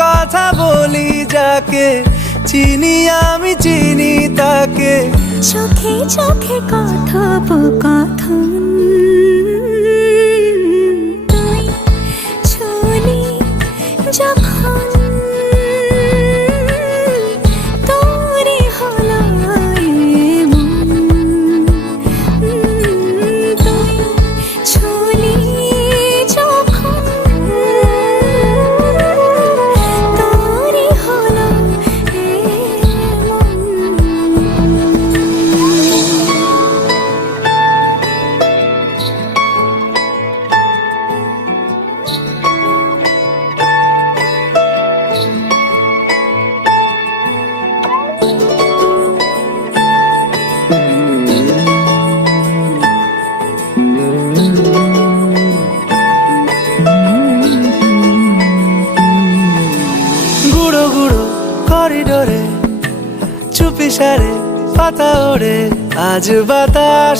কথা বলি যাকে, চিনি আমি চিনি তাকে। চোখে চোখে কথোপকথন, তুই ছুলি যখন তোরই হলো এমন। তুই ছুলি যখন তোরই হলো এমন। গুঁড়ো গুঁড়ো করিডোরে চুপি সারে পাতা ওড়ে, আজ বাতাস